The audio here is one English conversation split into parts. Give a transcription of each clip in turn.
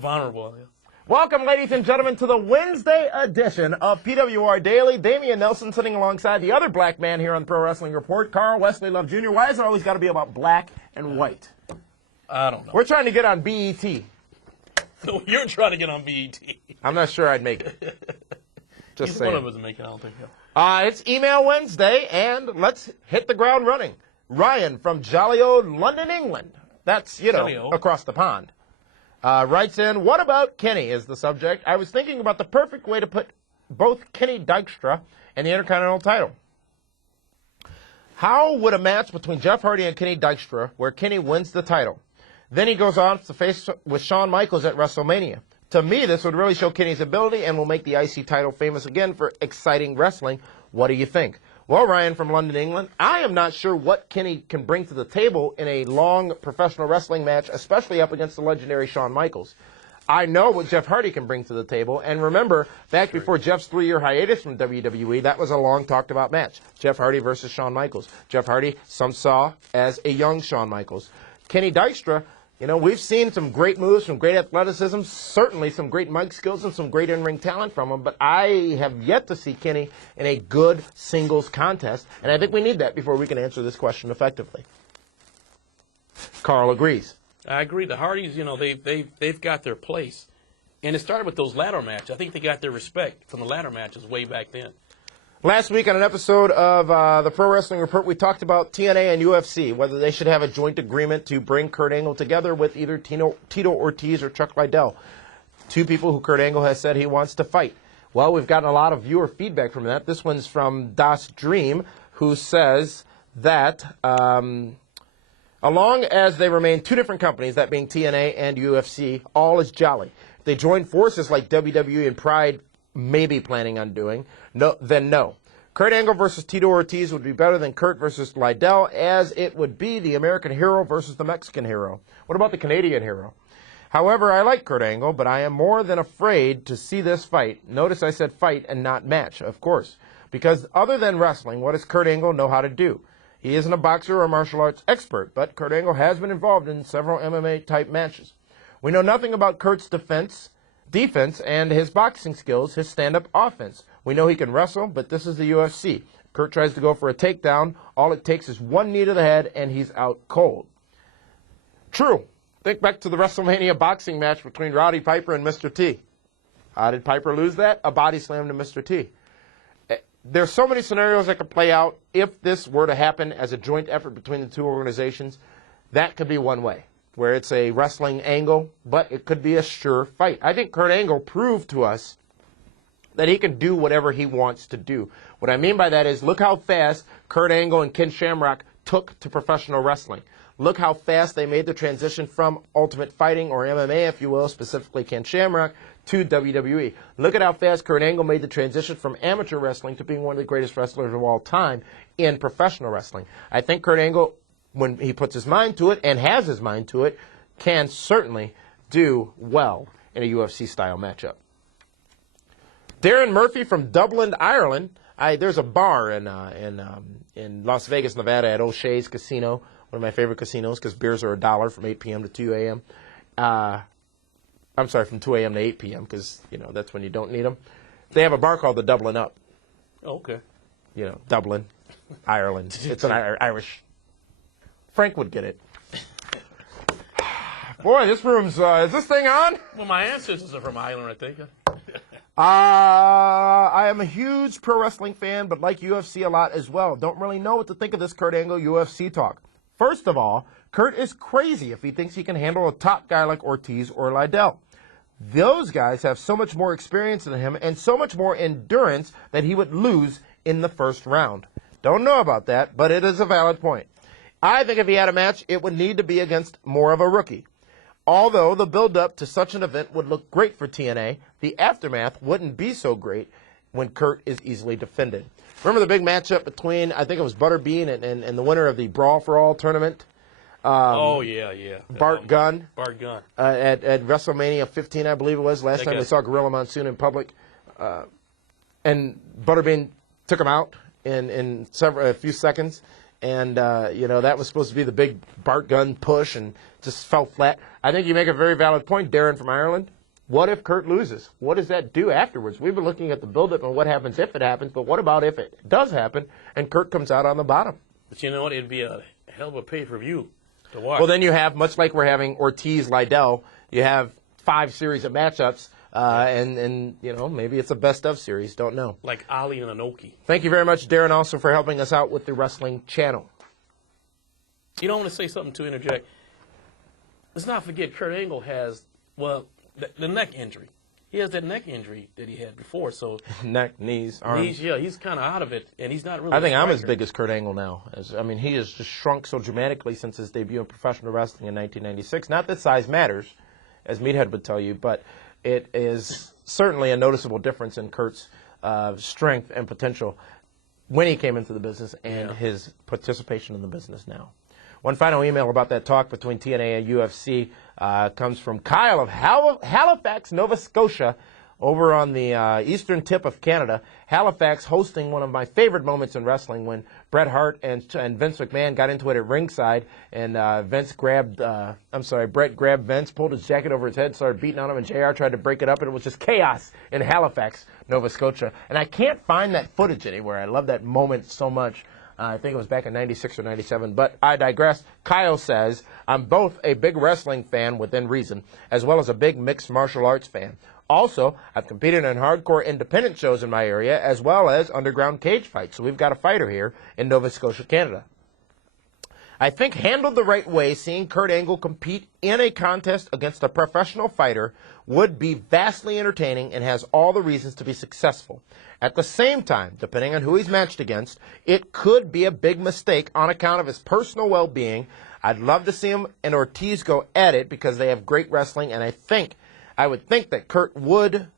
Vulnerable. Yeah. Welcome, ladies and gentlemen, to the Wednesday edition of PWR Daily. Damian Nelson sitting alongside the other black man here on Pro Wrestling Report, Carl Wesley Love Jr. Why has it always got to be about black and white? I don't know. We're trying to get on BET. You're trying to get on BET. I'm not sure I'd make it. Just saying. One of us make it, I don't think so. It's Email Wednesday, and let's hit the ground running. Ryan from jolly old London, England. That's, across the pond. Writes in, what about Kenny is the subject. I was thinking about the perfect way to put both Kenny Dykstra and the Intercontinental title. How would a match between Jeff Hardy and Kenny Dykstra where Kenny wins the title? Then he goes on to face with Shawn Michaels at WrestleMania. To me, this would really show Kenny's ability and will make the IC title famous again for exciting wrestling. What do you think? Well, Ryan from London, England, I am not sure what Kenny can bring to the table in a long professional wrestling match, especially up against the legendary Shawn Michaels. I know what Jeff Hardy can bring to the table, and remember, back before Jeff's 3-year hiatus from WWE, that was a long talked-about match. Jeff Hardy versus Shawn Michaels. Jeff Hardy, some saw as a young Shawn Michaels. Kenny Dykstra, we've seen some great moves, some great athleticism, certainly some great mic skills and some great in-ring talent from him, but I have yet to see Kenny in a good singles contest, and I think we need that before we can answer this question effectively. Carl agrees. I agree. The Hardys, they've got their place. And it started with those ladder matches. I think they got their respect from the ladder matches way back then. Last week on an episode of the Pro Wrestling Report, we talked about TNA and UFC, whether they should have a joint agreement to bring Kurt Angle together with either Tito Ortiz or Chuck Liddell, two people who Kurt Angle has said he wants to fight. Well, we've gotten a lot of viewer feedback from that. This one's from Das Dream, who says that along as they remain two different companies, that being TNA and UFC, all is jolly. If they join forces like WWE and Pride may be planning on doing, then no. Kurt Angle versus Tito Ortiz would be better than Kurt versus Liddell, as it would be the American hero versus the Mexican hero. What about the Canadian hero? However, I like Kurt Angle, but I am more than afraid to see this fight. Notice I said fight and not match, of course. Because other than wrestling, what does Kurt Angle know how to do? He isn't a boxer or martial arts expert, but Kurt Angle has been involved in several MMA-type matches. We know nothing about Kurt's defense and his boxing skills, his stand-up offense. We know he can wrestle, but this is the UFC. Kurt tries to go for a takedown. All it takes is one knee to the head, and he's out cold. True. Think back to the WrestleMania boxing match between Roddy Piper and Mr. T. How did Piper lose that? A body slam to Mr. T. There's so many scenarios that could play out. If this were to happen as a joint effort between the two organizations, that could be one way, where it's a wrestling angle, but it could be a sure fight. I think Kurt Angle proved to us that he can do whatever he wants to do. What I mean by that is, look how fast Kurt Angle and Ken Shamrock took to professional wrestling. Look how fast they made the transition from Ultimate Fighting, or MMA, if you will, specifically Ken Shamrock, to WWE. Look at how fast Kurt Angle made the transition from amateur wrestling to being one of the greatest wrestlers of all time in professional wrestling. I think Kurt Angle, when he puts his mind to it, and has his mind to it, can certainly do well in a UFC-style matchup. Darren Murphy from Dublin, Ireland. There's a bar in Las Vegas, Nevada at O'Shea's Casino, one of my favorite casinos, because beers are $1 from 8 p.m. to 2 a.m. I'm sorry, from 2 a.m. to 8 p.m., because, that's when you don't need them. They have a bar called the Dublin Up. Oh, okay. Dublin, Ireland. It's an Irish. Frank would get it. Boy, this room's, is this thing on? Well, my ancestors are from Ireland, I think. I am a huge pro wrestling fan, but like UFC a lot as well. Don't really know what to think of this Kurt Angle UFC talk. First of all, Kurt is crazy if he thinks he can handle a top guy like Ortiz or Liddell. Those guys have so much more experience than him and so much more endurance that he would lose in the first round. Don't know about that, but it is a valid point. I think if he had a match, it would need to be against more of a rookie. Although the build-up to such an event would look great for TNA, the aftermath wouldn't be so great when Kurt is easily defended. Remember the big matchup between, I think it was Butterbean and the winner of the Brawl for All tournament? Yeah. Bart Gunn. Bart Gunn. At WrestleMania 15, I believe it was. Last time we saw Gorilla Monsoon in public. And Butterbean took him out in a few seconds. and that was supposed to be the big Bart Gunn push, and just fell flat. I think you make a very valid point, Darren from Ireland. What if Kurt loses? What does that do afterwards? We've been looking at the buildup and what happens if it happens, but what about if it does happen and Kurt comes out on the bottom? But you know what? It'd be a hell of a pay-per-view to watch. Well, then you have, much like we're having Ortiz-Liddell, you have 5 series of matchups, and maybe it's a best-of series. Don't know. Like Ali and Inoki. Thank you very much, Darren, also for helping us out with the Wrestling Channel. You don't want to say something to interject. Let's not forget Kurt Angle has, the neck injury. He has that neck injury that he had before. So neck, knees, arms. He's kind of out of it, and he's not really. I think I'm as big as Kurt Angle now. He has just shrunk so dramatically since his debut in professional wrestling in 1996. Not that size matters, as Meathead would tell you, but it is certainly a noticeable difference in Kurt's strength and potential when he came into the business and his participation in the business now. One final email about that talk between TNA and UFC comes from Kyle of Halifax, Nova Scotia, over on the eastern tip of Canada. Halifax hosting one of my favorite moments in wrestling when Bret Hart and Vince McMahon got into it at ringside, and Bret grabbed Vince, pulled his jacket over his head, started beating on him, and JR tried to break it up, and it was just chaos in Halifax, Nova Scotia. And I can't find that footage anywhere. I love that moment so much. I think it was back in 96 or 97, but I digress. Kyle says, I'm both a big wrestling fan within reason, as well as a big mixed martial arts fan. Also, I've competed in hardcore independent shows in my area, as well as underground cage fights. So we've got a fighter here in Nova Scotia, Canada. I think handled the right way, seeing Kurt Angle compete in a contest against a professional fighter would be vastly entertaining and has all the reasons to be successful. At the same time, depending on who he's matched against, it could be a big mistake on account of his personal well-being. I'd love to see him and Ortiz go at it because they have great wrestling, and I would think that Kurt would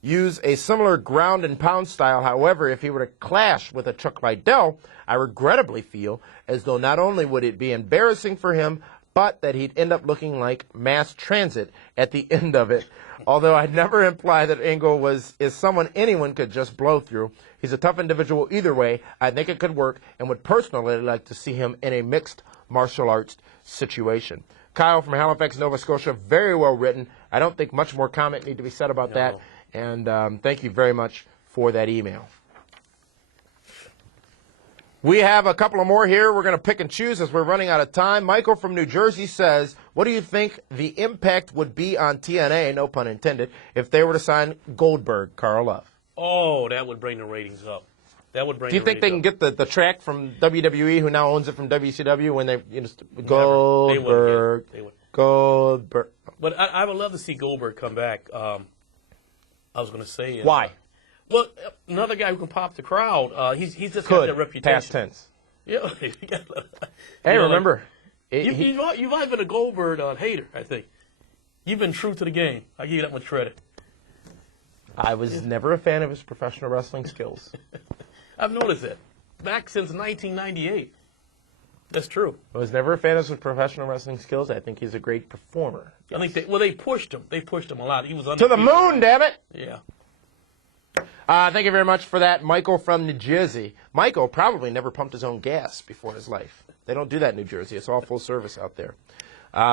use a similar ground and pound style. However, if he were to clash with a Chuck Liddell, I regrettably feel as though not only would it be embarrassing for him, but that he'd end up looking like mass transit at the end of it. Although I'd never imply that Angle is someone anyone could just blow through. He's a tough individual either way. I think it could work and would personally like to see him in a mixed martial arts situation. Kyle from Halifax, Nova Scotia, very well written. I don't think much more comment need to be said about that. And thank you very much for that email. We have a couple of more here. We're going to pick and choose as we're running out of time. Michael from New Jersey says, what do you think the impact would be on TNA, no pun intended, if they were to sign Goldberg, Carl Love? Oh, that would bring the ratings up. That would bring. Do you think they can get the track from WWE, who now owns it from WCW, when they Goldberg, Goldberg? But I would love to see Goldberg come back. I was going to say why? Well, another guy who can pop the crowd. He's just got that reputation. Past tense. Yeah. Hey, remember? You've always been a Goldberg hater, I think. You've been true to the game. I give you that much credit. I was never a fan of his professional wrestling skills. I've noticed that. Back since 1998. That's true. I was never a fan of his professional wrestling skills. I think he's a great performer. Yes. I think they pushed him. They pushed him a lot. He was to the moon, damn it! Yeah. Thank you very much for that, Michael from New Jersey. Michael probably never pumped his own gas before his life. They don't do that in New Jersey. It's all full service out there.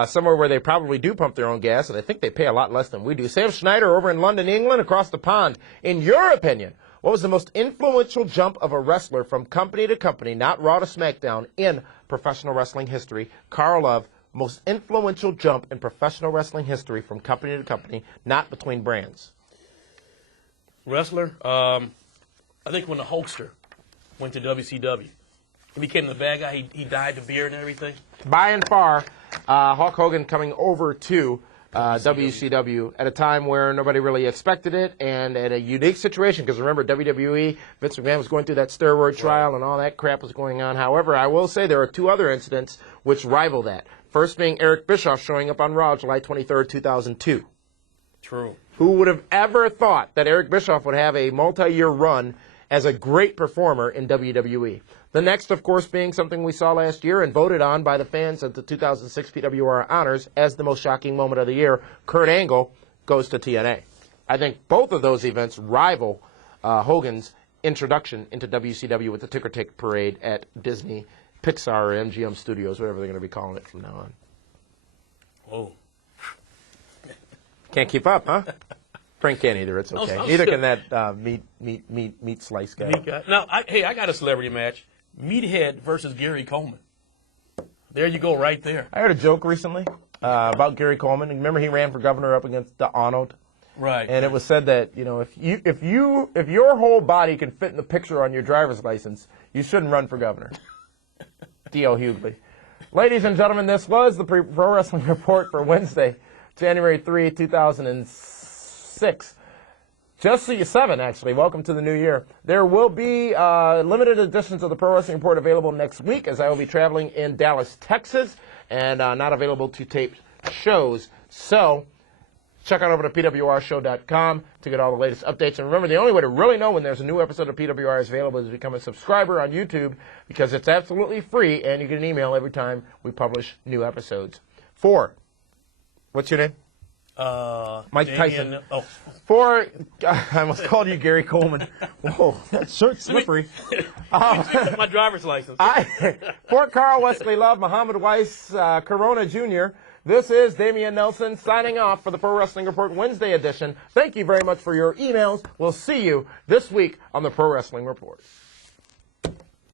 Somewhere where they probably do pump their own gas, and I think they pay a lot less than we do. Sam Schneider over in London, England, across the pond. In your opinion, what was the most influential jump of a wrestler from company to company, not Raw to SmackDown, in professional wrestling history? Carl Love, most influential jump in professional wrestling history from company to company, not between brands. Wrestler? I think when the Hulkster went to WCW. He became the bad guy. He dyed the beard and everything. By and far, Hulk Hogan coming over to WCW at a time where nobody really expected it, and at a unique situation, because remember, WWE, Vince McMahon was going through that steroid trial, and all that crap was going on. However, I will say there are two other incidents which rival that. First being Eric Bischoff showing up on Raw July 23rd, 2002. True. Who would have ever thought that Eric Bischoff would have a multi-year run as a great performer in WWE? The next, of course, being something we saw last year and voted on by the fans at the 2006 PWR Honors as the most shocking moment of the year. Kurt Angle goes to TNA. I think both of those events rival Hogan's introduction into WCW with the ticker tape parade at Disney Pixar or MGM Studios, whatever they're going to be calling it from now on. Whoa. Can't keep up, huh? Frank can't either. It's okay. Neither can that meat slice guy. Now, I got a celebrity match. Meathead versus Gary Coleman. There you go, right there. I heard a joke recently about Gary Coleman. Remember, he ran for governor up against Arnold. Right. And it was said that if your whole body can fit in the picture on your driver's license, you shouldn't run for governor. D.L. Hughley. Ladies and gentlemen, this was the Pro Wrestling Report for Wednesday, January 3, 2006. Just so you 7, actually. Welcome to the new year. There will be limited editions of the Pro Wrestling Report available next week, as I will be traveling in Dallas, Texas, and not available to tape shows. So check on over to PWRshow.com to get all the latest updates. And remember, the only way to really know when there's a new episode of PWR is available is to become a subscriber on YouTube, because it's absolutely free, and you get an email every time we publish new episodes. 4. What's your name? Mike Tyson. Oh. 4, I almost called you Gary Coleman. Whoa, that shirt's slippery. My driver's license. 4, Carl Wesley Love, Muhammad Weiss, Corona Jr. This is Damian Nelson signing off for the Pro Wrestling Report Wednesday edition. Thank you very much for your emails. We'll see you this week on the Pro Wrestling Report.